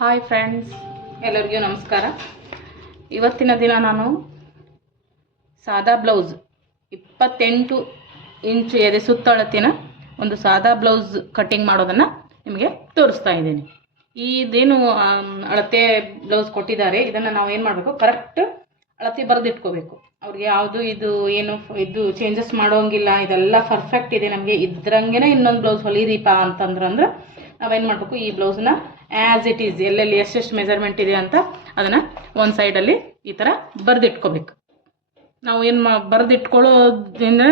Hi friends ಎಲ್ಲರಿಗೂ ನಮಸ್ಕಾರ. ಇವತ್ತಿನ ದಿನ ನಾನು ಸಾದಾ ಬ್ಲೌಸ್ ಇಪ್ಪತ್ತೆಂಟು ಇಂಚು ಎದೆ ಸುತ್ತಳತಿನ ಒಂದು ಸಾದಾ ಬ್ಲೌಸ್ ಕಟ್ಟಿಂಗ್ ಮಾಡೋದನ್ನು ನಿಮಗೆ ತೋರಿಸ್ತಾ ಇದ್ದೀನಿ. ಇದೇನು ಅಳತೆ ಬ್ಲೌಸ್ ಕೊಟ್ಟಿದ್ದಾರೆ, ಇದನ್ನು ನಾವು ಏನು ಮಾಡಬೇಕು ಕರೆಕ್ಟ್ ಅಳತೆ ಬರೆದಿಟ್ಕೋಬೇಕು. ಅವ್ರಿಗೆ ಯಾವುದು ಇದು, ಏನು, ಇದು ಚೇಂಜಸ್ ಮಾಡೋಂಗಿಲ್ಲ, ಇದೆಲ್ಲ ಪರ್ಫೆಕ್ಟ್ ಇದೆ ನಮಗೆ ಇದ್ರಂಗೆ ಇನ್ನೊಂದು ಬ್ಲೌಸ್ ಹೊಲಿದೀಪ ಅಂತಂದ್ರೆ ಅಂದ್ರೆ ನಾವೇನು ಮಾಡಬೇಕು, ಈ ಬ್ಲೌಸ್ನ ಆ್ಯಸ್ ಇಟ್ ಈಸ್ ಎಲ್ಲೆಲ್ಲಿ ಎಷ್ಟೆಷ್ಟು ಮೆಜರ್ಮೆಂಟ್ ಇದೆ ಅಂತ ಅದನ್ನು ಒಂದು ಸೈಡಲ್ಲಿ ಈ ಥರ ಬರೆದಿಟ್ಕೋಬೇಕು. ನಾವು ಏನು ಮಾ ಬರೆದಿಟ್ಕೊಳ್ಳೋದ್ರಿಂದ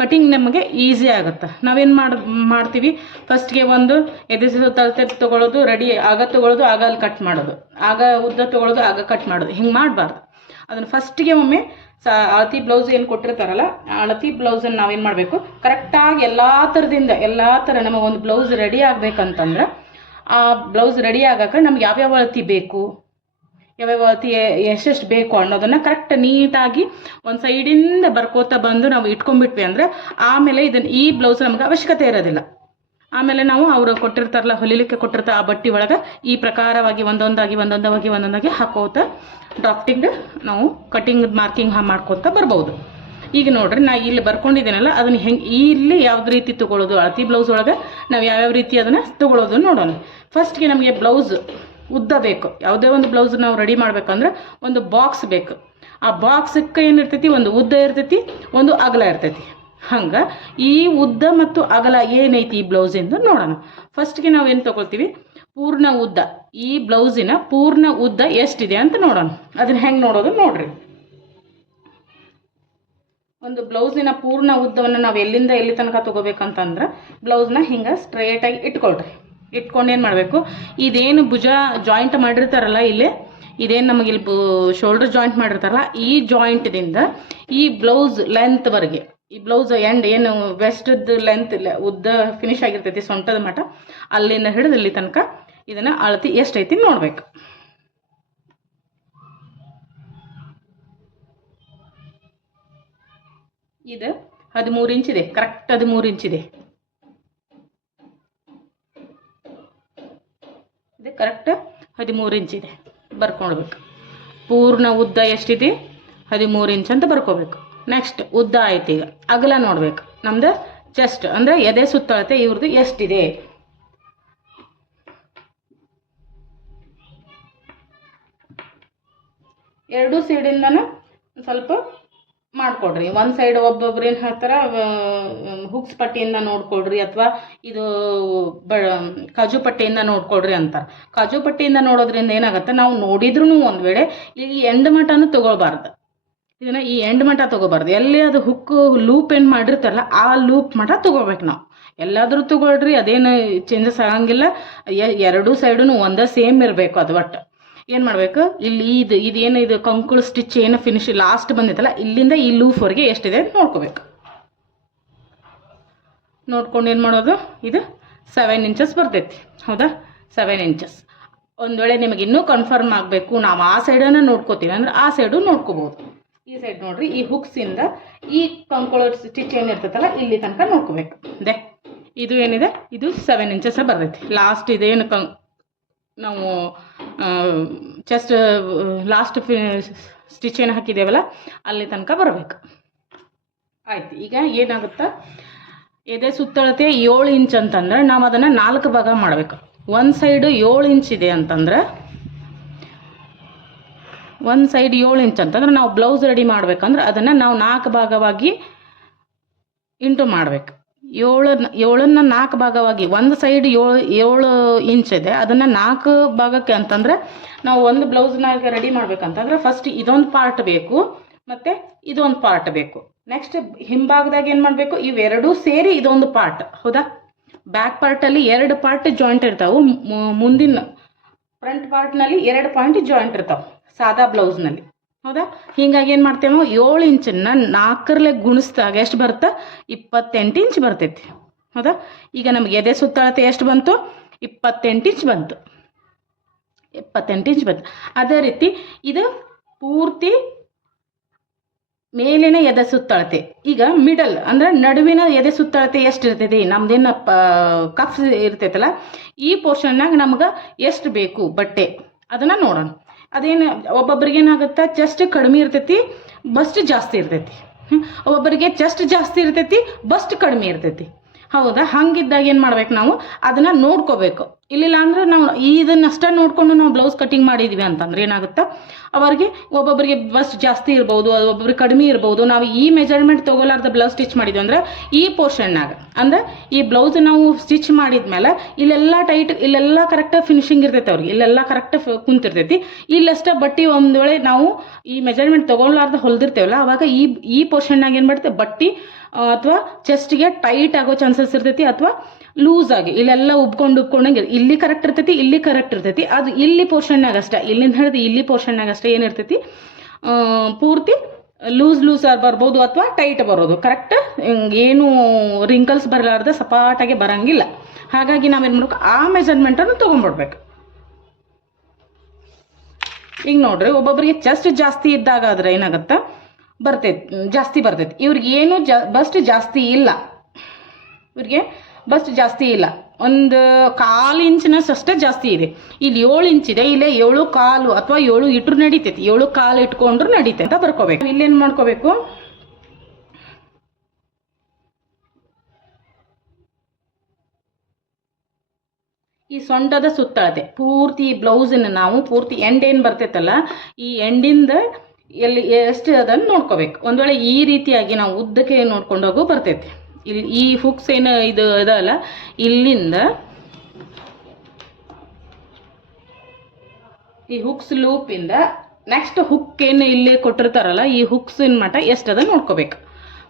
ಕಟಿಂಗ್ ನಮಗೆ ಈಸಿ ಆಗುತ್ತೆ. ನಾವೇನು ಮಾಡಿ ಮಾಡ್ತೀವಿ? ಫಸ್ಟ್ಗೆ ಒಂದು ಎದೆ ತಳತೆ ತೊಗೊಳ್ಳೋದು ರೆಡಿ ಆಗ ತೊಗೊಳ್ಳೋದು ಆಗ ಅಲ್ಲಿ ಕಟ್ ಮಾಡೋದು. ಆಗ ಉದ್ದ ತೊಗೊಳ್ಳೋದು ಆಗ ಕಟ್ ಮಾಡೋದು. ಹಿಂಗೆ ಮಾಡಬಾರ್ದು. ಅದನ್ನು ಫಸ್ಟಿಗೆ ಒಮ್ಮೆ ಸ ಅಳತಿ ಬ್ಲೌಸ್ ಏನು ಕೊಟ್ಟಿರ್ತಾರಲ್ಲ, ಆ ಅಳತಿ ಬ್ಲೌಸನ್ನು ನಾವೇನು ಮಾಡಬೇಕು? ಕರೆಕ್ಟಾಗಿ ಎಲ್ಲ ಥರದಿಂದ ಎಲ್ಲ ಥರ ನಮಗೆ ಒಂದು ಬ್ಲೌಸ್ ರೆಡಿ ಆಗಬೇಕಂತಂದ್ರೆ ಆ ಬ್ಲೌಸ್ ರೆಡಿ ಆಗಕ್ಕೆ ನಮ್ಗೆ ಯಾವ್ಯಾವ ಅಳತಿ ಬೇಕು? ಯಾವ್ಯಾವ ಅಳತಿ ಎಷ್ಟೆಷ್ಟು ಬೇಕು ಅನ್ನೋದನ್ನು ಕರೆಕ್ಟ್ ನೀಟಾಗಿ ಒಂದು ಸೈಡಿಂದ ಬರ್ಕೋತಾ ಬಂದು ನಾವು ಇಟ್ಕೊಂಡ್ಬಿಟ್ವಿ ಅಂದರೆ ಆಮೇಲೆ ಇದನ್ನು ಈ ಬ್ಲೌಸ್ ನಮ್ಗೆ ಅವಶ್ಯಕತೆ ಇರೋದಿಲ್ಲ. ಆಮೇಲೆ ನಾವು ಅವರು ಕೊಟ್ಟಿರ್ತಾರಲ್ಲ, ಹೊಲಿಲಿಕ್ಕೆ ಕೊಟ್ಟಿರ್ತಾ ಆ ಬಟ್ಟಿ ಒಳಗೆ ಈ ಪ್ರಕಾರವಾಗಿ ಒಂದೊಂದಾಗಿ ಒಂದೊಂದಾಗಿ ಒಂದೊಂದಾಗಿ ಹಾಕೋತ ಡ್ರಾಫ್ಟಿಂಗ್ ನಾವು ಕಟಿಂಗ್ ಮಾರ್ಕಿಂಗ್ ಮಾಡ್ಕೋತ ಬರ್ಬೋದು. ಈಗ ನೋಡ್ರಿ, ನಾ ಇಲ್ಲಿ ಬರ್ಕೊಂಡಿದ್ದೀನಲ್ಲ, ಅದನ್ನು ಹೆಂಗೆ, ಇಲ್ಲಿ ಯಾವ್ದು ರೀತಿ ತೊಗೊಳ್ಳೋದು ಅಳತಿ ಬ್ಲೌಸ್ ಒಳಗೆ ನಾವು ಯಾವ್ಯಾವ ರೀತಿ ಅದನ್ನು ತೊಗೊಳ್ಳೋದು ನೋಡೋಣ. ಫಸ್ಟ್ಗೆ ನಮಗೆ ಬ್ಲೌಸ್ ಉದ್ದ ಬೇಕು. ಯಾವುದೇ ಒಂದು ಬ್ಲೌಸ್ ನಾವು ರೆಡಿ ಮಾಡ್ಬೇಕಂದ್ರೆ ಒಂದು ಬಾಕ್ಸ್ ಬೇಕು. ಆ ಬಾಕ್ಸಕ್ಕೆ ಏನಿರ್ತೈತಿ? ಒಂದು ಉದ್ದ ಇರ್ತೈತಿ, ಒಂದು ಅಗಲ ಇರ್ತೈತಿ. ಹಂಗೆ ಈ ಉದ್ದ ಮತ್ತು ಅಗಲ ಏನೈತಿ ಈ ಬ್ಲೌಸಿಂದು ನೋಡೋಣ. ಫಸ್ಟ್ಗೆ ನಾವು ಏನು ತೊಗೊಳ್ತೀವಿ? ಪೂರ್ಣ ಉದ್ದ. ಈ ಬ್ಲೌಸಿನ ಪೂರ್ಣ ಉದ್ದ ಎಷ್ಟಿದೆ ಅಂತ ನೋಡೋಣ. ಅದನ್ನ ಹೆಂಗೆ ನೋಡೋದು ನೋಡ್ರಿ. ಒಂದು ಬ್ಲೌಸಿನ ಪೂರ್ಣ ಉದ್ದವನ್ನು ನಾವು ಎಲ್ಲಿಂದ ಎಲ್ಲಿ ತನಕ ತೊಗೋಬೇಕಂತಂದ್ರೆ ಬ್ಲೌಸ್ನ ಹಿಂಗೆ ಸ್ಟ್ರೇಟಾಗಿ ಇಟ್ಕೊಳ್ರಿ. ಇಟ್ಕೊಂಡು ಏನು ಮಾಡಬೇಕು? ಇದೇನು ಭುಜ ಜಾಯಿಂಟ್ ಮಾಡಿರ್ತಾರಲ್ಲ ಇಲ್ಲಿ, ಇದೇನು ನಮಗೆ ಇಲ್ಲಿ ಶೋಲ್ಡರ್ ಜಾಯಿಂಟ್ ಮಾಡಿರ್ತಾರಲ್ಲ, ಈ ಜಾಯಿಂಟ್ದಿಂದ ಈ ಬ್ಲೌಸ್ ಲೆಂತ್ವರೆಗೆ ಈ ಬ್ಲೌಸ್ ಎಂಡ್ ಏನು ವೆಸ್ಟದ್ದು ಲೆಂತ್ ಉದ್ದ ಫಿನಿಶ್ ಆಗಿರ್ತೈತಿ ಸೊಂಟದ ಮಟ ಅಲ್ಲಿಂದ ಹಿಡಿದು ಇಲ್ಲಿ ತನಕ ಇದನ್ನು ಅಳತಿ ಎಷ್ಟೈತಿ ನೋಡ್ಬೇಕು. ಇದು ಹದಿಮೂರು ಇಂಚಿದೆ ಕರೆಕ್ಟ್ ಹದಿಮೂರು ಇಂಚಿದೆ ಇದು ಕರೆಕ್ಟ್ ಹದಿಮೂರು ಇಂಚಿದೆ ಬರ್ಕೊಳ್ಬೇಕು ಪೂರ್ಣ ಉದ್ದ ಎಷ್ಟಿದೆ ಹದಿಮೂರು ಇಂಚ್ ಅಂತ ಬರ್ಕೋಬೇಕು ನೆಕ್ಸ್ಟ್ ಉದ್ದ ಆಯ್ತು ಈಗ ಅಗಲ ನೋಡ್ಬೇಕು ನಮ್ದು ಚೆಸ್ಟ್ ಅಂದರೆ ಎದೆ ಸುತ್ತಳತೆ ಇವ್ರದ್ದು ಎಷ್ಟಿದೆ ಎರಡು ಸೈಡಿಂದನೂ ಸ್ವಲ್ಪ ಮಾಡ್ಕೊಡ್ರಿ. ಒಂದು ಸೈಡ್ ಒಬ್ಬೊಬ್ರು ಏನು ಹೇಳ್ತಾರೆ ಹುಕ್ಸ್ ಪಟ್ಟಿಯಿಂದ ನೋಡಿಕೊಡ್ರಿ ಅಥವಾ ಇದು ಬ, ಕಾಜು ಪಟ್ಟಿಯಿಂದ ನೋಡ್ಕೊಡ್ರಿ ಅಂತಾರೆ. ಕಾಜು ಪಟ್ಟಿಯಿಂದ ನೋಡೋದ್ರಿಂದ ಏನಾಗುತ್ತೆ, ನಾವು ನೋಡಿದ್ರೂ ಒಂದು ವೇಳೆ ಈ ಎಂಡ್ ಮಟನೂ ತೊಗೊಳ್ಬಾರ್ದು. ಇದನ್ನು ಈ ಎಂಡ್ ಮಟ ತೊಗೋಬಾರ್ದು ಎಲ್ಲಿ ಅದು ಹುಕ್ಕು ಲೂಪ್ ಏನು ಮಾಡಿರ್ತಾರಲ್ಲ, ಆ ಲೂಪ್ ಮಠ ತೊಗೋಬೇಕು ನಾವು. ಎಲ್ಲಾದರೂ ತೊಗೊಳ್ರಿ, ಅದೇನು ಚೇಂಜಸ್ ಆಗಂಗಿಲ್ಲ. ಎರಡೂ ಸೈಡೂ ಒಂದೇ ಸೇಮ್ ಇರಬೇಕು ಅದು ಒಟ್ಟು. ಏನು ಮಾಡಬೇಕು? ಇಲ್ಲಿ ಇದು ಇದೇನು ಇದು ಕಂಕುಳು ಸ್ಟಿಚ್ ಏನು ಫಿನಿಶ್ ಲಾಸ್ಟ್ ಬಂದಿತ್ತಲ್ಲ, ಇಲ್ಲಿಂದ ಈ ಲೂಫ್ವರೆಗೆ ಎಷ್ಟಿದೆ ಅಂತ ನೋಡ್ಕೋಬೇಕು. ನೋಡ್ಕೊಂಡು ಏನು ಮಾಡೋದು? ಇದು ಸೆವೆನ್ ಇಂಚಸ್ ಬರ್ತೈತಿ. ಹೌದಾ? ಸೆವೆನ್ ಇಂಚಸ್ ಒಂದು ವೇಳೆ ನಿಮಗೆ ಇನ್ನೂ ಕನ್ಫರ್ಮ್ ಆಗಬೇಕು, ನಾವು ಆ ಸೈಡನ್ನು ನೋಡ್ಕೋತೀವಿ, ಅಂದ್ರೆ ಆ ಸೈಡು ನೋಡ್ಕೋಬೋದು. ಈ ಸೈಡ್ ನೋಡ್ರಿ, ಈ ಹುಕ್ಸಿಂದ ಈ ಕಂಕುಳ ಸ್ಟಿಚ್ ಏನಿರ್ತೈತಲ್ಲ ಇಲ್ಲಿ ತನಕ ನೋಡ್ಕೋಬೇಕು. ದೇ ಇದು ಏನಿದೆ? ಇದು ಸೆವೆನ್ ಇಂಚಸ್ ಬರ್ತೈತಿ. ಲಾಸ್ಟ್ ಇದೇನು ಕಂ ನಾವು ಚೆಸ್ಟ್ ಲಾಸ್ಟ್ ಸ್ಟಿಚ್ ಏನು ಹಾಕಿದ್ದೇವಲ್ಲ ಅಲ್ಲಿ ತನಕ ಬರಬೇಕು. ಆಯ್ತು, ಈಗ ಏನಾಗುತ್ತೆ? ಎದೆ ಸುತ್ತಳತೆ ಏಳು ಇಂಚ್ ಅಂತಂದ್ರೆ ನಾವು ಅದನ್ನು ನಾಲ್ಕು ಭಾಗ ಮಾಡಬೇಕು. ಒಂದು ಸೈಡು ಏಳು ಇಂಚ್ ಇದೆ ಅಂತಂದ್ರೆ, ಒಂದು ಸೈಡ್ ಏಳು ಇಂಚ್ ಅಂತಂದ್ರೆ ನಾವು ಬ್ಲೌಸ್ ರೆಡಿ ಮಾಡ್ಬೇಕಂದ್ರೆ ಅದನ್ನು ನಾವು ನಾಲ್ಕು ಭಾಗವಾಗಿ ಇಂಟು ಮಾಡಬೇಕು. ಏಳು ಏಳನ್ನ ನಾಲ್ಕು ಭಾಗವಾಗಿ, ಒಂದು ಸೈಡ್ ಏಳು ಏಳು ಇಂಚ್ ಇದೆ. ಅದನ್ನು ನಾಲ್ಕು ಭಾಗಕ್ಕೆ ಅಂತಂದ್ರೆ ನಾವು ಒಂದು ಬ್ಲೌಸ್ನಾಗ ರೆಡಿ ಮಾಡಬೇಕಂತಂದ್ರೆ ಫಸ್ಟ್ ಇದೊಂದು ಪಾರ್ಟ್ ಬೇಕು, ಮತ್ತು ಇದೊಂದು ಪಾರ್ಟ್ ಬೇಕು. ನೆಕ್ಸ್ಟ್ ಹಿಂಭಾಗದಾಗ ಏನು ಮಾಡಬೇಕು? ಇವೆರಡೂ ಸೇರಿ ಇದೊಂದು ಪಾರ್ಟ್ ಹೌದಾ? ಬ್ಯಾಕ್ ಪಾರ್ಟಲ್ಲಿ ಎರಡು ಪಾರ್ಟ್ ಜಾಯಿಂಟ್ ಇರ್ತಾವೆ. ಮುಂದಿನ ಫ್ರಂಟ್ ಪಾರ್ಟ್ನಲ್ಲಿ ಎರಡು ಪಾಯಿಂಟ್ ಜಾಯಿಂಟ್ ಇರ್ತಾವೆ, ಸಾದಾ ಬ್ಲೌಸ್ನಲ್ಲಿ ಹೌದಾ? ಹೀಗಾಗಿ ಏನು ಮಾಡ್ತೇವೆ ಏಳು ಇಂಚನ್ನ ನಾಲ್ಕರಲ್ಲೇ ಗುಣಿಸಿದಾಗ ಎಷ್ಟು ಬರುತ್ತೆ? ಇಪ್ಪತ್ತೆಂಟು ಇಂಚ್ ಬರ್ತೈತಿ. ಹೌದಾ? ಈಗ ನಮಗೆ ಎದೆ ಸುತ್ತಳತೆ ಎಷ್ಟು ಬಂತು? ಇಪ್ಪತ್ತೆಂಟು ಇಂಚ್ ಬಂತು. ಇಪ್ಪತ್ತೆಂಟು ಇಂಚ್ ಬಂತು. ಅದೇ ರೀತಿ ಇದು ಪೂರ್ತಿ ಮೇಲಿನ ಎದೆ ಸುತ್ತಳತೆ. ಈಗ ಮಿಡಲ್, ಅಂದ್ರೆ ನಡುವಿನ ಎದೆ ಸುತ್ತಳತೆ ಎಷ್ಟು ಇರ್ತೈತಿ? ನಮ್ದೇನ ಕಫ್ ಇರ್ತೈತಲ್ಲ, ಈ ಪೋರ್ಷನ್ನಾಗ ನಮ್ಗೆ ಎಷ್ಟು ಬೇಕು? ಬಟ್ಟೆ. ಅದನ್ನು ನೋಡೋಣ. ಅದೇನು, ಒಬ್ಬೊಬ್ರಿಗೆ ಏನಾಗುತ್ತೆ ಚೆಸ್ಟ್ ಕಡಿಮೆ ಇರ್ತೈತಿ ಬಸ್ಟ್ ಜಾಸ್ತಿ ಇರ್ತೈತಿ. ಒಬ್ಬೊಬ್ಬರಿಗೆ ಚೆಸ್ಟ್ ಜಾಸ್ತಿ ಇರ್ತೈತಿ ಬಸ್ಟ್ ಕಡಿಮೆ ಇರ್ತೈತಿ. ಹೌದಾ? ಹಂಗಿದ್ದಾಗ ಏನು ಮಾಡ್ಬೇಕು ನಾವು? ಅದನ್ನು ನೋಡ್ಕೋಬೇಕು. ಇಲ್ಲಿಲ್ಲ ಅಂದ್ರೆ ನಾವು ಇದನ್ನಷ್ಟೇ ನೋಡಿಕೊಂಡು ನಾವು ಬ್ಲೌಸ್ ಕಟಿಂಗ್ ಮಾಡಿದ್ವಿ ಅಂತಂದ್ರೆ ಏನಾಗುತ್ತೆ? ಅವರಿಗೆ ಒಬ್ಬೊಬ್ಬರಿಗೆ ಬಸ್ಟ್ ಜಾಸ್ತಿ ಇರ್ಬೋದು, ಅದು ಒಬ್ಬೊಬ್ರಿಗೆ ಕಡಿಮೆ ಇರ್ಬೋದು. ನಾವು ಈ ಮೆಜರ್ಮೆಂಟ್ ತೊಗೊಲಾರ್ದ ಬ್ಲೌಸ್ ಸ್ಟಿಚ್ ಮಾಡಿದ್ವಿ ಅಂದರೆ ಈ ಪೋರ್ಷನ್ನಾಗ ಅಂದ್ರೆ ಈ ಬ್ಲೌಸ್ ನಾವು ಸ್ಟಿಚ್ ಮಾಡಿದ್ಮೇಲೆ ಇಲ್ಲೆಲ್ಲ ಟೈಟ್ ಇಲ್ಲೆಲ್ಲ ಕರೆಕ್ಟಾಗಿ ಫಿನಿಶಿಂಗ್ ಇರ್ತೈತೆ ಅವ್ರಿಗೆ. ಇಲ್ಲೆಲ್ಲ ಕರೆಕ್ಟಾಗಿ ಕುಂತಿರ್ತೈತಿ. ಇಲ್ಲಷ್ಟೇ ಬಟ್ಟೆ ಒಂದು ವೇಳೆ ನಾವು ಈ ಮೆಜರ್ಮೆಂಟ್ ತೊಗೊಳ್ಲಾರ್ದ ಹೊಲ್ದಿರ್ತೇವಲ್ಲ, ಅವಾಗ ಈ ಈ ಪೋರ್ಷನ್ನಾಗ ಏನು ಮಾಡುತ್ತೆ ಬಟ್ಟಿ ಅಥವಾ ಚೆಸ್ಟ್ಗೆ ಟೈಟ್ ಆಗೋ ಚಾನ್ಸಸ್ ಇರ್ತೈತಿ, ಅಥವಾ ಲೂಸ್ ಆಗಿ. ಇಲ್ಲೆಲ್ಲ ಉಬ್ಕೊಂಡು ಉಬ್ಕೊಂಡಂಗೆ ಇಲ್ಲಿ ಕರೆಕ್ಟ್ ಇರ್ತೈತಿ, ಇಲ್ಲಿ ಕರೆಕ್ಟ್ ಇರ್ತೈತಿ. ಅದು ಇಲ್ಲಿ ಪೋರ್ಷನ್ನಾಗ ಅಷ್ಟೇ. ಇಲ್ಲಿಂದ ಹಿಡಿದು ಇಲ್ಲಿ ಪೋರ್ಷನ್ನಾಗ ಅಷ್ಟೇ ಏನಿರ್ತೈತಿ ಪೂರ್ತಿ ಲೂಸ್ ಲೂಸ್ ಬರ್ಬೋದು, ಅಥವಾ ಟೈಟ್ ಬರೋದು. ಕರೆಕ್ಟ್ ಏನು ರಿಂಕಲ್ಸ್ ಬರಲಾರ್ದ ಸಪಾಟಾಗಿ ಬರಂಗಿಲ್ಲ. ಹಾಗಾಗಿ ನಾವೇನು ಮಾಡ್ಬೇಕು? ಆ ಮೆಜರ್ಮೆಂಟನ್ನು ತೊಗೊಂಡ್ಬಿಡ್ಬೇಕು ಈಗ ನೋಡ್ರಿ ಒಬ್ಬೊಬ್ಬರಿಗೆ ಚೆಸ್ಟ್ ಜಾಸ್ತಿ ಇದ್ದಾಗ ಆದ್ರೆ ಏನಾಗತ್ತ? ಬರ್ತೈತಿ, ಜಾಸ್ತಿ ಬರ್ತೈತಿ. ಇವ್ರಿಗೆ ಏನು ಜಾ ಬಸ್ಟ್ ಜಾಸ್ತಿ ಇಲ್ಲ. ಇವ್ರಿಗೆ ಬಸ್ಟ್ ಜಾಸ್ತಿ ಇಲ್ಲ. ಒಂದು ಕಾಲು ಇಂಚಿನಷ್ಟು ಜಾಸ್ತಿ ಇದೆ. ಇಲ್ಲಿ ಏಳು ಇಂಚ್ ಇದೆ, ಇಲ್ಲೇ ಏಳು ಕಾಲು ಅಥವಾ ಏಳು ಇಟ್ರು ನಡೀತೈತಿ. ಏಳು ಕಾಲು ಇಟ್ಕೊಂಡ್ರು ನಡೀತೈತೆ. ಅಂತ ಬರ್ಕೋಬೇಕು. ಇಲ್ಲೇನು ಮಾಡ್ಕೋಬೇಕು? ಈ ಸೊಂಟದ ಸುತ್ತಳತೆ, ಪೂರ್ತಿ ಬ್ಲೌಸನ್ನು ನಾವು ಪೂರ್ತಿ ಎಂಡ್ ಏನು ಬರ್ತೈತಲ್ಲ, ಈ ಎಂಡಿಂದ ಎಲ್ಲಿ ಎಷ್ಟು ಅದನ್ನು ನೋಡ್ಕೋಬೇಕು. ಒಂದು ವೇಳೆ ಈ ರೀತಿಯಾಗಿ ನಾವು ಉದ್ದಕ್ಕೆ ನೋಡ್ಕೊಂಡೋಗು ಬರ್ತೈತಿ. ಇಲ್ಲಿ ಈ ಹುಕ್ಸ್ ಏನು ಇದು ಇದಲ್ಲ, ಇಲ್ಲಿಂದ ಈ ಹುಕ್ಸ್ ಲೂಪಿಂದ ನೆಕ್ಸ್ಟ್ ಹುಕ್ ಏನು ಇಲ್ಲಿ ಕೊಟ್ಟಿರ್ತಾರಲ್ಲ, ಈ ಹುಕ್ಸಿನ ಮಟ್ಟ ಎಷ್ಟದ ನೋಡ್ಕೋಬೇಕು.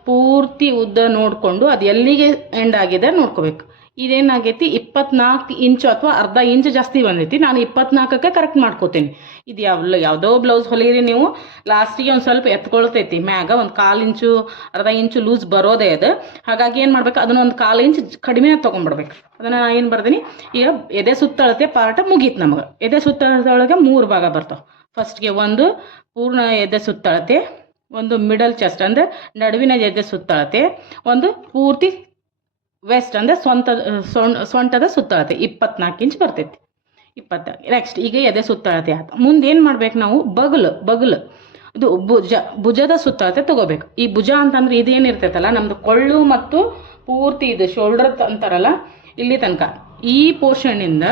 ಪೂರ್ತಿ ಉದ್ದ ನೋಡಿಕೊಂಡು ಅದು ಎಲ್ಲಿಗೆ ಎಂಡ್ ಆಗಿದೆ ನೋಡ್ಕೋಬೇಕು. ಇದೇನಾಗೈತಿ? ಇಪ್ಪತ್ನಾಲ್ಕು ಇಂಚು ಅಥವಾ ಅರ್ಧ ಇಂಚು ಜಾಸ್ತಿ ಬಂದೈತಿ. ನಾನು ಇಪ್ಪತ್ನಾಲ್ಕಕ್ಕೆ ಕರೆಕ್ಟ್ ಮಾಡ್ಕೋತೀನಿ. ಇದು ಯಾವ ಯಾವುದೋ ಬ್ಲೌಸ್ ಹೊಲಿಗಿರಿ ನೀವು. ಲಾಸ್ಟಿಗೆ ಒಂದು ಸ್ವಲ್ಪ ಎತ್ಕೊಳ್ತೈತಿ. ಮ್ಯಾಗ ಒಂದು ಕಾಲು ಇಂಚು, ಅರ್ಧ ಇಂಚು ಲೂಸ್ ಬರೋದೇ ಅದು. ಹಾಗಾಗಿ ಏನು ಮಾಡ್ಬೇಕು? ಅದನ್ನ ಒಂದು ಕಾಲು ಇಂಚು ಕಡಿಮೆ ತೊಗೊಂಡ್ಬಿಡ್ಬೇಕು. ಅದನ್ನು ನಾನು ಏನು ಬರ್ದೀನಿ? ಈಗ ಎದೆ ಸುತ್ತಳತೆ ಪಾರ್ಟ ಮುಗೀತು ನಮಗೆ. ಎದೆ ಸುತ್ತಳತೆ ಮೂರು ಭಾಗ ಬರ್ತಾವೆ. ಫಸ್ಟ್ಗೆ ಒಂದು ಪೂರ್ಣ ಎದೆ ಸುತ್ತಳತೆ, ಒಂದು ಮಿಡಲ್ ಚೆಸ್ಟ್ ಅಂದರೆ ನಡುವಿನ ಎದೆ ಸುತ್ತಳತೆ, ಒಂದು ಪೂರ್ತಿ ವೆಸ್ಟ್ ಅಂದರೆ ಸ್ವಂತ ಸೊಂಟದ ಸುತ್ತಳತೆ. ಇಪ್ಪತ್ನಾಲ್ಕು ಇಂಚ್ ಬರ್ತೈತಿ. ಇಪ್ಪತ್ತ ನೆಕ್ಸ್ಟ್ ಈಗ ಎದೆ ಸುತ್ತಳತೆ ಆತ ಮುಂದೆ ಏನು ಮಾಡ್ಬೇಕು ನಾವು? ಬಗಲು ಬಗಲು. ಇದು ಭುಜ, ಭುಜದ ಸುತ್ತಳತೆ ತಗೋಬೇಕು. ಈ ಭುಜ ಅಂತಂದ್ರೆ ಇದೇನಿರ್ತೈತಲ್ಲ ನಮ್ದು ಕೊಳ್ಳು ಮತ್ತು ಪೂರ್ತಿ ಇದು ಶೋಲ್ಡರ್ ಅಂತಾರಲ್ಲ, ಇಲ್ಲಿ ತನಕ. ಈ ಪೋರ್ಷನಿಂದ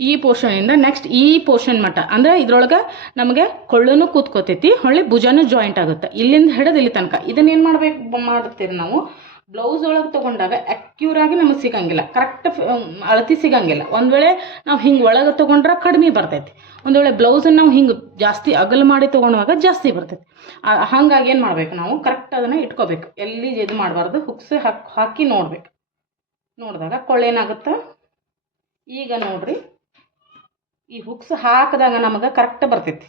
ಈ ಪೋರ್ಷನಿಂದ ನೆಕ್ಸ್ಟ್ ಈ ಪೋರ್ಷನ್ ಮಟ್ಟ. ಅಂದ್ರೆ ಇದ್ರೊಳಗೆ ನಮಗೆ ಕೊಳ್ಳನು ಕೂತ್ಕೋತೈತಿ, ಹೊಳ್ಳಿ ಭುಜನೂ ಜಾಯಿಂಟ್ ಆಗುತ್ತೆ. ಇಲ್ಲಿಂದ ಹಿಡಿದು ಇಲ್ಲಿ ತನಕ. ಇದನ್ನೇನು ಮಾಡ್ಬೇಕು ಮಾಡ್ತೀರಿ ನಾವು? ಬ್ಲೌಸ್ ಒಳಗೆ ಅಕ್ಯೂರ್ ಆಗಿ ನಮಗೆ ಸಿಗಂಗಿಲ್ಲ. ಕರೆಕ್ಟ್ ಅಳತಿ ಸಿಗಂಗಿಲ್ಲ. ಒಂದು ವೇಳೆ ನಾವು ಹಿಂಗೆ ಒಳಗೆ ತಗೊಂಡ್ರೆ ಕಡಿಮೆ ಬರ್ತೈತಿ. ಒಂದು ವೇಳೆ ಬ್ಲೌಸನ್ನು ನಾವು ಹಿಂಗೆ ಜಾಸ್ತಿ ಅಗಲ ಮಾಡಿ ತೊಗೊಳುವಾಗ ಜಾಸ್ತಿ ಬರ್ತೈತಿ. ಹಾಗಾಗಿ ಏನು ಮಾಡ್ಬೇಕು ನಾವು? ಕರೆಕ್ಟ್ ಅದನ್ನು ಇಟ್ಕೋಬೇಕು. ಎಲ್ಲಿ ಇದು ಮಾಡಬಾರ್ದು ಹುಕ್ಸ್ ಹಾಕಿ ಹಾಕಿ ನೋಡ್ಬೇಕು. ನೋಡಿದಾಗ ಕೊಳ್ಳೇನಾಗುತ್ತೆ? ಈಗ ನೋಡ್ರಿ. ಈ ಹುಕ್ಸ್ ಹಾಕಿದಾಗ ನಮಗೆ ಕರೆಕ್ಟ್ ಬರ್ತೈತಿ.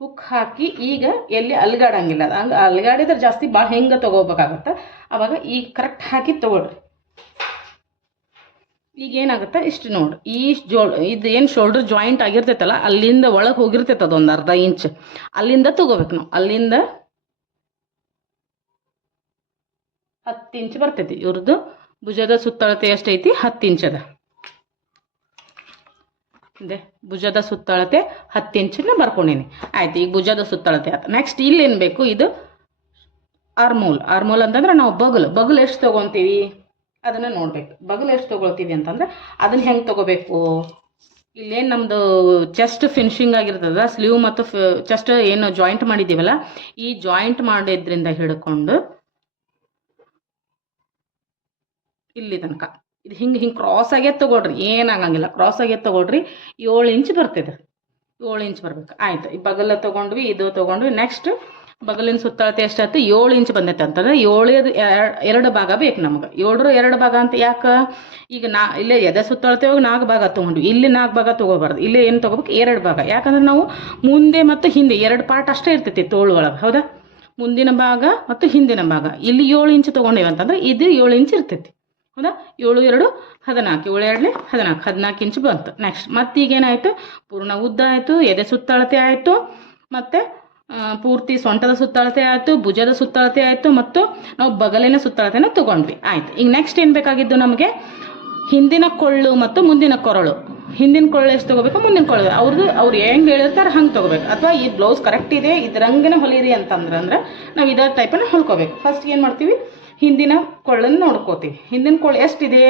ಹುಕ್ ಹಾಕಿ ಈಗ ಎಲ್ಲಿ ಅಲ್ಗಾಡಂಗಿಲ್ಲ. ಅದು ಹಂಗೆ ಅಲ್ಗಾಡಿದ್ರೆ ಜಾಸ್ತಿ ಭಾಳ ಹೆಂಗೆ ತೊಗೋಬೇಕಾಗತ್ತೆ? ಅವಾಗ ಈಗ ಕರೆಕ್ಟ್ ಹಾಕಿ ತೊಗೊಳ್ರಿ. ಈಗ ಏನಾಗುತ್ತೆ? ಇಷ್ಟು ನೋಡ್ರಿ ಈ ಜೋ ಇದು ಏನು ಶೋಲ್ಡ್ರ್ ಜಾಯಿಂಟ್ ಆಗಿರ್ತೈತಲ್ಲ, ಅಲ್ಲಿಂದ ಒಳಗೆ ಹೋಗಿರ್ತೈತೆ ಅದೊಂದು ಅರ್ಧ ಇಂಚ್ ಅಲ್ಲಿಂದ ತಗೋಬೇಕು ನಾವು. ಅಲ್ಲಿಂದ ಹತ್ತು ಇಂಚ್ ಬರ್ತೈತಿ. ಇವ್ರದ್ದು ಭುಜದ ಸುತ್ತಳತೆ ಎಷ್ಟೈತಿ? ಹತ್ತು ಇಂಚದ ಇದೆ. ಭುಜದ ಸುತ್ತಳತೆ ಹತ್ತು ಇಂಚನ್ನ ಬರ್ಕೊಂಡೀನಿ. ಆಯ್ತು, ಈಗ ಭುಜದ ಸುತ್ತಳತೆ ಆಯ್ತು. ನೆಕ್ಸ್ಟ್ ಇಲ್ಲೇನು ಬೇಕು? ಇದು ಆರ್ಮೋಲ್ ಆರ್ಮೋಲ್ ಅಂತಂದ್ರೆ ನಾವು ಬಗಲು. ಬಗಲು ಎಷ್ಟು ತೊಗೊತೀವಿ? ಅದನ್ನು ನೋಡ್ಬೇಕು. ಬಗಲು ಎಷ್ಟು ತೊಗೊಳ್ತೀವಿ ಅಂತಂದ್ರೆ ಅದನ್ನ ಹೆಂಗೆ ತೊಗೋಬೇಕು? ಇಲ್ಲೇನು ನಮ್ಮದು ಚೆಸ್ಟ್ ಫಿನಿಶಿಂಗ್ ಆಗಿರ್ತದ ಸ್ಲೀವ್ ಮತ್ತು ಚೆಸ್ಟ್ ಏನು ಜಾಯಿಂಟ್ ಮಾಡಿದ್ದೀವಲ್ಲ, ಈ ಜಾಯಿಂಟ್ ಮಾಡಿದ್ರಿಂದ ಹಿಡ್ಕೊಂಡು ಇಲ್ಲಿ ತನಕ. ಇದು ಹಿಂಗೆ ಹಿಂಗೆ ಆಗೇ ತೊಗೊಳ್ರಿ ಏನಾಗಂಗಿಲ್ಲ ಕ್ರಾಸ್ ಆಗೇ ತೊಗೊಳ್ರಿ, ಏಳು ಇಂಚ್ ಬರ್ತಿದೆ ಏಳು ಇಂಚ್ ಬರ್ಬೇಕು. ಆಯ್ತು. ಈ ಬಗಲ ತೊಗೊಂಡ್ವಿ, ಇದು ತೊಗೊಂಡ್ವಿ. ನೆಕ್ಸ್ಟ್ ಬಗಲಿನ ಸುತ್ತಳತೆ ಎಷ್ಟಾಯ್ತು? ಏಳು ಇಂಚ್ ಬಂದೈತೆ ಅಂತಂದ್ರೆ, ಏಳು ಎರಡು ಭಾಗ ಬೇಕು ನಮ್ಗೆ. ಏಳರ ಎರಡು ಭಾಗ ಅಂತ ಯಾಕೆ? ಈಗ ನಾ, ಇಲ್ಲೇ ಎದೆ ಸುತ್ತಳತೆ ಹೋಗಿ ನಾಲ್ಕು ಭಾಗ ತೊಗೊಂಡ್ವಿ. ಇಲ್ಲಿ ನಾಲ್ಕು ಭಾಗ ತೊಗೋಬಾರ್ದು. ಇಲ್ಲಿ ಏನು ತೊಗೋಬೇಕು? ಎರಡು ಭಾಗ. ಯಾಕಂದ್ರೆ ನಾವು ಮುಂದೆ ಮತ್ತು ಹಿಂದೆ ಎರಡು ಪಾರ್ಟ್ ಅಷ್ಟೇ ಇರ್ತೈತಿ ತೋಳು ಒಳಗೆ. ಹೌದಾ? ಮುಂದಿನ ಭಾಗ ಮತ್ತು ಹಿಂದಿನ ಭಾಗ. ಇಲ್ಲಿ ಏಳು ಇಂಚ್ ತೊಗೊಂಡೇವಂತಂದ್ರೆ ಇದು ಏಳು ಇಂಚ್ ಇರ್ತೈತಿ. ಹೌದಾ? ಏಳು, ಎರಡು, ಹದಿನಾಲ್ಕು. ಏಳು ಎರಡಲೆ ಹದಿನಾಲ್ಕು. ಹದಿನಾಲ್ಕು ಇಂಚು ಬಂತು. ನೆಕ್ಸ್ಟ್ ಮತ್ತೆ ಈಗೇನಾಯಿತು? ಪೂರ್ಣ ಉದ್ದ ಆಯಿತು, ಎದೆ ಸುತ್ತಳತೆ ಆಯಿತು, ಮತ್ತು ಪೂರ್ತಿ ಸೊಂಟದ ಸುತ್ತಳತೆ ಆಯಿತು, ಭುಜದ ಸುತ್ತಳತೆ ಆಯಿತು, ಮತ್ತು ನಾವು ಬಗಲಿನ ಸುತ್ತಳತೆನ ತೊಗೊಂಡ್ವಿ. ಆಯ್ತು. ಈಗ ನೆಕ್ಸ್ಟ್ ಏನು ಬೇಕಾಗಿದ್ದು ನಮಗೆ? ಹಿಂದಿನ ಕೊಳ್ಳು ಮತ್ತು ಮುಂದಿನ ಕೊರಳು. ಹಿಂದಿನ ಕೊಳ್ಳು ಎಷ್ಟು ತೊಗೋಬೇಕು? ಮುಂದಿನ ಕೊಳ್ಳು. ಅವ್ರದ್ದು ಅವ್ರು ಹೆಂಗೆ ಹೇಳಿರ್ತಾರೆ ಹಂಗೆ ತೊಗೋಬೇಕು. ಅಥವಾ ಈ ಬ್ಲೌಸ್ ಕರೆಕ್ಟ್ ಇದೆ ಇದ್ರಂಗೆ ಹೊಲಿರಿ ಅಂತಂದ್ರೆ ಅಂದ್ರೆ ನಾವು ಇದೇ ಟೈಪನ್ನು ಹೊಲ್ಕೋಬೇಕು. ಫಸ್ಟ್ ಏನು ಮಾಡ್ತೀವಿ? ಹಿಂದಿನ ಕೊಳ್ಳನ್ನು ನೋಡ್ಕೋತೀವಿ. ಹಿಂದಿನ ಕೊಳ್ಳ ಎಷ್ಟಿದೆ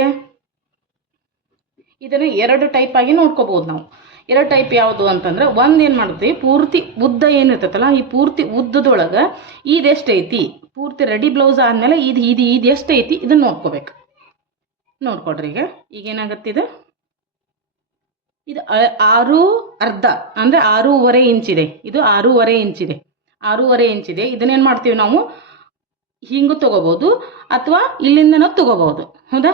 ಇದನ್ನು ಎರಡು ಟೈಪ್ ಆಗಿ ನೋಡ್ಕೋಬೋದು ನಾವು. ಎರಡು ಟೈಪ್ ಯಾವುದು ಅಂತಂದ್ರೆ ಒಂದು ಏನು ಮಾಡ್ತೀವಿ? ಪೂರ್ತಿ ಉದ್ದ ಏನಿರ್ತೈತಲ್ಲ ಈ ಪೂರ್ತಿ ಉದ್ದದೊಳಗೆ ಇದು ಎಷ್ಟೈತಿ ಪೂರ್ತಿ ರೆಡಿ ಬ್ಲೌಸ್ ಆದಮೇಲೆ ಇದು ಇದು ಇದು ಎಷ್ಟೈತಿ ಇದನ್ನು ನೋಡ್ಕೋಬೇಕು. ನೋಡ್ಕೊಡ್ರಿ ಈಗ. ಈಗ ಏನಾಗತ್ತೆ ಇದು? ಇದು ಆರು ಅರ್ಧ, ಅಂದರೆ ಆರೂವರೆ ಇಂಚಿದೆ ಇದು. ಆರೂವರೆ ಇಂಚಿದೆ ಆರೂವರೆ ಇಂಚಿದೆ ಇದನ್ನೇನು ಮಾಡ್ತೀವಿ ನಾವು? ಹಿಂಗೂ ತಗೋಬೋದು ಅಥವಾ ಇಲ್ಲಿಂದನೂ ತಗೋಬಹುದು ಹೌದಾ?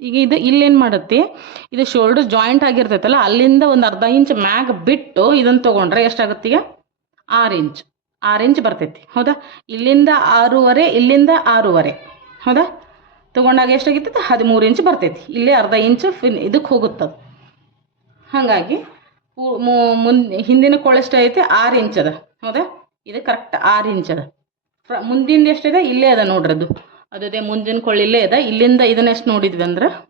ಈಗ ಇದು ಇಲ್ಲೇನು ಮಾಡುತ್ತೆ? ಇದು ಶೋಲ್ಡರ್ ಜಾಯಿಂಟ್ ಆಗಿರ್ತೈತಲ್ಲ, ಅಲ್ಲಿಂದ ಒಂದು ಅರ್ಧ ಇಂಚ್ ಮ್ಯಾಗ್ ಬಿಟ್ಟು ಇದನ್ನು ತಗೊಂಡ್ರೆ ಎಷ್ಟಾಗುತ್ತೆ ಈಗ? ಆರು ಇಂಚ್ ಆರು ಇಂಚ್ ಬರ್ತೈತಿ. ಹೌದಾ? ಇಲ್ಲಿಂದ ಆರೂವರೆ ಇಲ್ಲಿಂದ ಆರೂವರೆ. ಹೌದಾ? ತೊಗೊಂಡಾಗ ಎಷ್ಟಾಗಿರ್ತೈತೆ ಹದಿಮೂರು ಇಂಚ್ ಬರ್ತೈತಿ. ಇಲ್ಲೇ ಅರ್ಧ ಇಂಚ್ ಫಿನ್ ಇದಕ್ಕೆ ಹೋಗುತ್ತದು. ಹಾಗಾಗಿ ಮುಂದೆ ಹಿಂದಿನ ಕೊಳೆಷ್ಟು ಐತೆ ಆರು ಇಂಚ್ ಅದ. ಹೌದಾ? ಇದು ಕರೆಕ್ಟ್ ಆರು ಇಂಚ್ ಅದ. ಫ್ರ ಮುಂದಿಂದ ಎಷ್ಟಿದೆ? ಇಲ್ಲೇ ಅದ ನೋಡ್ರಿ ಅದು. ಅದೇ ಮುಂದಿನ ಕೊಳ್ಳಿ ಇಲ್ಲೇ ಅದ. ಇಲ್ಲಿಂದ ಇದನ್ನ ಎಷ್ಟು ನೋಡಿದ್ವಿ ಅಂದ್ರೆ?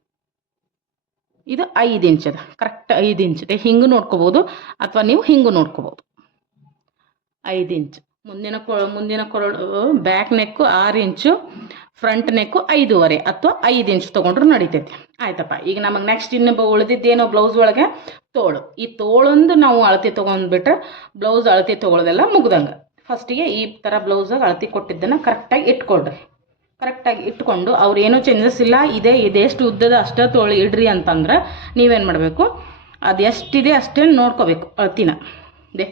ಇದು ಐದು ಇಂಚ್ ಅದ. ಕರೆಕ್ಟ್ ಐದು ಇಂಚ್. ಇದೆ ಹಿಂಗೆ ನೋಡ್ಕೋಬೋದು ಅಥವಾ ನೀವು ಹಿಂಗೂ ನೋಡ್ಕೋಬೋದು. ಐದು ಇಂಚ್. ಮುಂದಿನ ಕೊ ಮುಂದಿನ ಕೊರಳು ಬ್ಯಾಕ್ ನೆಕ್ಕು ಆರು ಇಂಚು ಫ್ರಂಟ್ ನೆಕ್ಕು ಐದೂವರೆ ಅಥವಾ ಐದು ಇಂಚ್ ತೊಗೊಂಡ್ರು ನಡಿತೈತಿ. ಆಯ್ತಪ್ಪ. ಈಗ ನಮಗೆ ನೆಕ್ಸ್ಟ್ ಇನ್ನು ಬ- ಉಳಿದಿದ್ದೇನೋ ಬ್ಲೌಸ್ ಒಳಗೆ ತೋಳು. ಈ ತೋಳೊಂದು ನಾವು ಅಳತೆ ತೊಗೊಂಡ್ಬಿಟ್ರೆ ಬ್ಲೌಸ್ ಅಳತೆ ತೊಗೊಳೋದೆಲ್ಲ ಮುಗ್ದಂಗೆ. ಫಸ್ಟಿಗೆ ಈ ಥರ ಬ್ಲೌಸಾಗ ಅಳತಿ ಕೊಟ್ಟಿದ್ದನ್ನು ಕರೆಕ್ಟಾಗಿ ಇಟ್ಕೊಡ್ರಿ ಕರೆಕ್ಟಾಗಿ ಇಟ್ಕೊಂಡು ಅವ್ರು ಏನೂ ಚೇಂಜಸ್ ಇಲ್ಲ, ಇದೆ ಇದೆಷ್ಟು ಉದ್ದದ ಅಷ್ಟೇ ತೋಳಿ ಇಡ್ರಿ ಅಂತಂದ್ರೆ ನೀವೇನು ಮಾಡಬೇಕು? ಅದು ಎಷ್ಟಿದೆ ಅಷ್ಟೇ ನೋಡ್ಕೋಬೇಕು ಅಳತಿನ. ಇದೆ?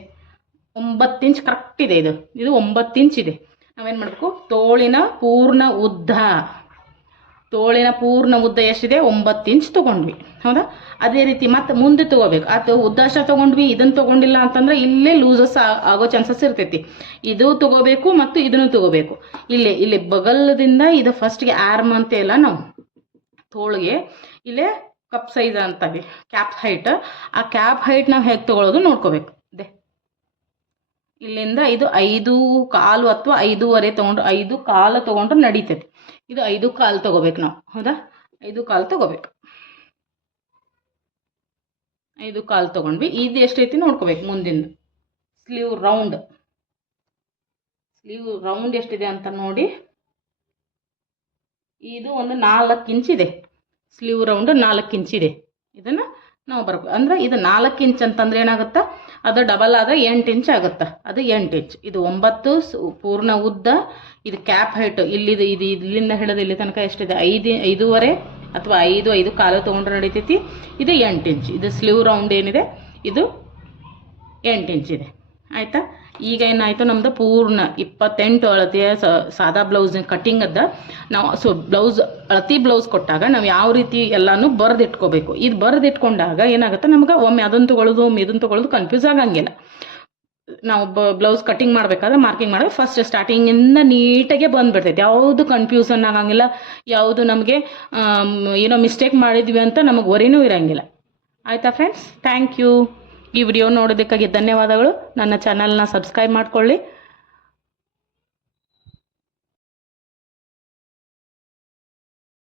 ಒಂಬತ್ತು ಇಂಚ್ ಕರೆಕ್ಟ್ ಇದೆ ಇದು. ಇದು ಒಂಬತ್ತು ಇಂಚ್ ಇದೆ. ನಾವೇನು ಮಾಡಬೇಕು? ತೋಳಿನ ಪೂರ್ಣ ಉದ್ದ. ತೋಳಿನ ಪೂರ್ಣ ಉದ್ದ ಎಷ್ಟಿದೆ? ಒಂಬತ್ತು ಇಂಚ್ ತೊಗೊಂಡ್ವಿ. ಹೌದಾ? ಅದೇ ರೀತಿ ಮತ್ತೆ ಮುಂದೆ ತೊಗೋಬೇಕು. ಅದು ಉದ್ದ ಅಷ್ಟ ತೊಗೊಂಡ್ವಿ ಇದನ್ನು ತೊಗೊಂಡಿಲ್ಲ ಅಂತಂದ್ರೆ ಇಲ್ಲೇ ಲೂಸಸ್ ಆಗೋ ಚಾನ್ಸಸ್ ಇರ್ತೈತಿ. ಇದು ತೊಗೋಬೇಕು ಮತ್ತು ಇದನ್ನು ತೊಗೋಬೇಕು. ಇಲ್ಲೇ, ಇಲ್ಲಿ ಬಗಲದಿಂದ ಇದು ಫಸ್ಟ್ಗೆ ಆರ್ಮ್ ಅಂತ ಇಲ್ಲ ನಾವು ತೋಳಿಗೆ ಇಲ್ಲೇ ಕಪ್ ಸೈಜ್ ಅಂತಾವೆ ಕ್ಯಾಪ್ ಹೈಟ್ ಆ ಕ್ಯಾಪ್ ಹೈಟ್ ನಾವು ಹೇಗೆ ತೊಗೊಳೋದು ನೋಡ್ಕೋಬೇಕು. ಇಲ್ಲಿಂದ ಇದು ಐದು ಕಾಲು ಅಥವಾ ಐದೂವರೆ ತೊಗೊಂಡು, ಐದು ಕಾಲು ತೊಗೊಂಡ್ರೆ ನಡೀತೈತಿ. ಇದು ಐದು ಕಾಲು ತಗೋಬೇಕು ನಾವು, ಹೌದಾ? ಐದು ಕಾಲು ತೊಗೋಬೇಕು. ಐದು ಕಾಲು ತೊಗೊಂಡ್ವಿ. ಇದು ಎಷ್ಟೈತಿ ನೋಡ್ಕೋಬೇಕು ಮುಂದಿನ. Sleeve round. ಸ್ಲೀವ್ ರೌಂಡ್ ಎಷ್ಟಿದೆ ಅಂತ ನೋಡಿ. ಇದು ಒಂದು ನಾಲ್ಕು ಇಂಚಿದೆ. ಸ್ಲೀವ್ ರೌಂಡ್ ನಾಲ್ಕು ಇಂಚಿದೆ. ಇದೆ ಇದನ್ನು ನಾವು ಬರ್ಬೇಕು ಅಂದ್ರೆ ಇದು ನಾಲ್ಕು ಇಂಚ್ ಅಂತಂದ್ರೆ ಏನಾಗುತ್ತೆ? ಅದು ಡಬಲ್ ಆದರೆ ಎಂಟು ಇಂಚ್ ಆಗುತ್ತೆ? ಅದು ಎಂಟು ಇಂಚ್. ಇದು ಒಂಬತ್ತು ಪೂರ್ಣ ಉದ್ದ, ಇದು ಕ್ಯಾಪ್ ಹೈಟ್ ಇಲ್ಲಿದು ಇದು ಇಲ್ಲಿಂದ ಹಿಡಿದು ಇಲ್ಲಿ ತನಕ ಎಷ್ಟಿದೆ? ಐದು, ಐದೂವರೆ ಅಥವಾ ಐದು ಐದು ಕಾಲು ತೊಗೊಂಡ್ರೆ ನಡೀತೈತಿ. ಇದು ಎಂಟು ಇಂಚ್. ಇದು ಸ್ಲೀವ್ ರೌಂಡ್ ಏನಿದೆ? ಇದು ಎಂಟು ಇಂಚ್ ಇದೆ. ಆಯಿತಾ? ಈಗ ಏನಾಯಿತು, ನಮ್ದು ಪೂರ್ಣ ಇಪ್ಪತ್ತೆಂಟು ಅಳತೆಯ ಸಾದಾ ಬ್ಲೌಸ್ ಕಟ್ಟಿಂಗ್ ಅದ ನಾವು ಸೊ ಬ್ಲೌಸ್ ಅಳತಿ ಬ್ಲೌಸ್ ಕೊಟ್ಟಾಗ ನಾವು ಯಾವ ರೀತಿ ಎಲ್ಲನೂ ಬರೆದಿಟ್ಕೋಬೇಕು. ಇದು ಬರೆದಿಟ್ಕೊಂಡಾಗ ಏನಾಗುತ್ತೆ, ನಮ್ಗೆ ಒಮ್ಮೆ ಅದನ್ನು ತೊಗೊಳ್ಳೋದು ಒಮ್ಮೆ ಇದನ್ನು ತೊಗೊಳ್ಳೋದು ಕನ್ಫ್ಯೂಸ್ ಆಗಂಗಿಲ್ಲ. ನಾವು ಬ್ಲೌಸ್ ಕಟ್ಟಿಂಗ್ ಮಾಡಬೇಕಾದ್ರೆ ಮಾರ್ಕಿಂಗ್ ಮಾಡಿದ್ರೆ ಫಸ್ಟ್ ಸ್ಟಾರ್ಟಿಂಗಿಂದ ನೀಟಾಗೆ ಬಂದ್ಬಿಡ್ತೈತೆ. ಯಾವುದು ಕನ್ಫ್ಯೂಸನ್ ಆಗಂಗಿಲ್ಲ ಯಾವುದು ನಮಗೆ ಏನೋ ಮಿಸ್ಟೇಕ್ ಮಾಡಿದ್ವಿ ಅಂತ ನಮಗೆ ವರಿನೂ ಇರೋಂಗಿಲ್ಲ. ಆಯಿತಾ ಫ್ರೆಂಡ್ಸ್ ಥ್ಯಾಂಕ್ ಯು ಈ ವಿಡಿಯೋ ನೋಡೋದಕ್ಕಾಗಿ ಧನ್ಯವಾದಗಳು. ನನ್ನ ಚಾನಲ್ನ ಸಬ್ಸ್ಕ್ರೈಬ್ ಮಾಡ್ಕೊಳ್ಳಿ.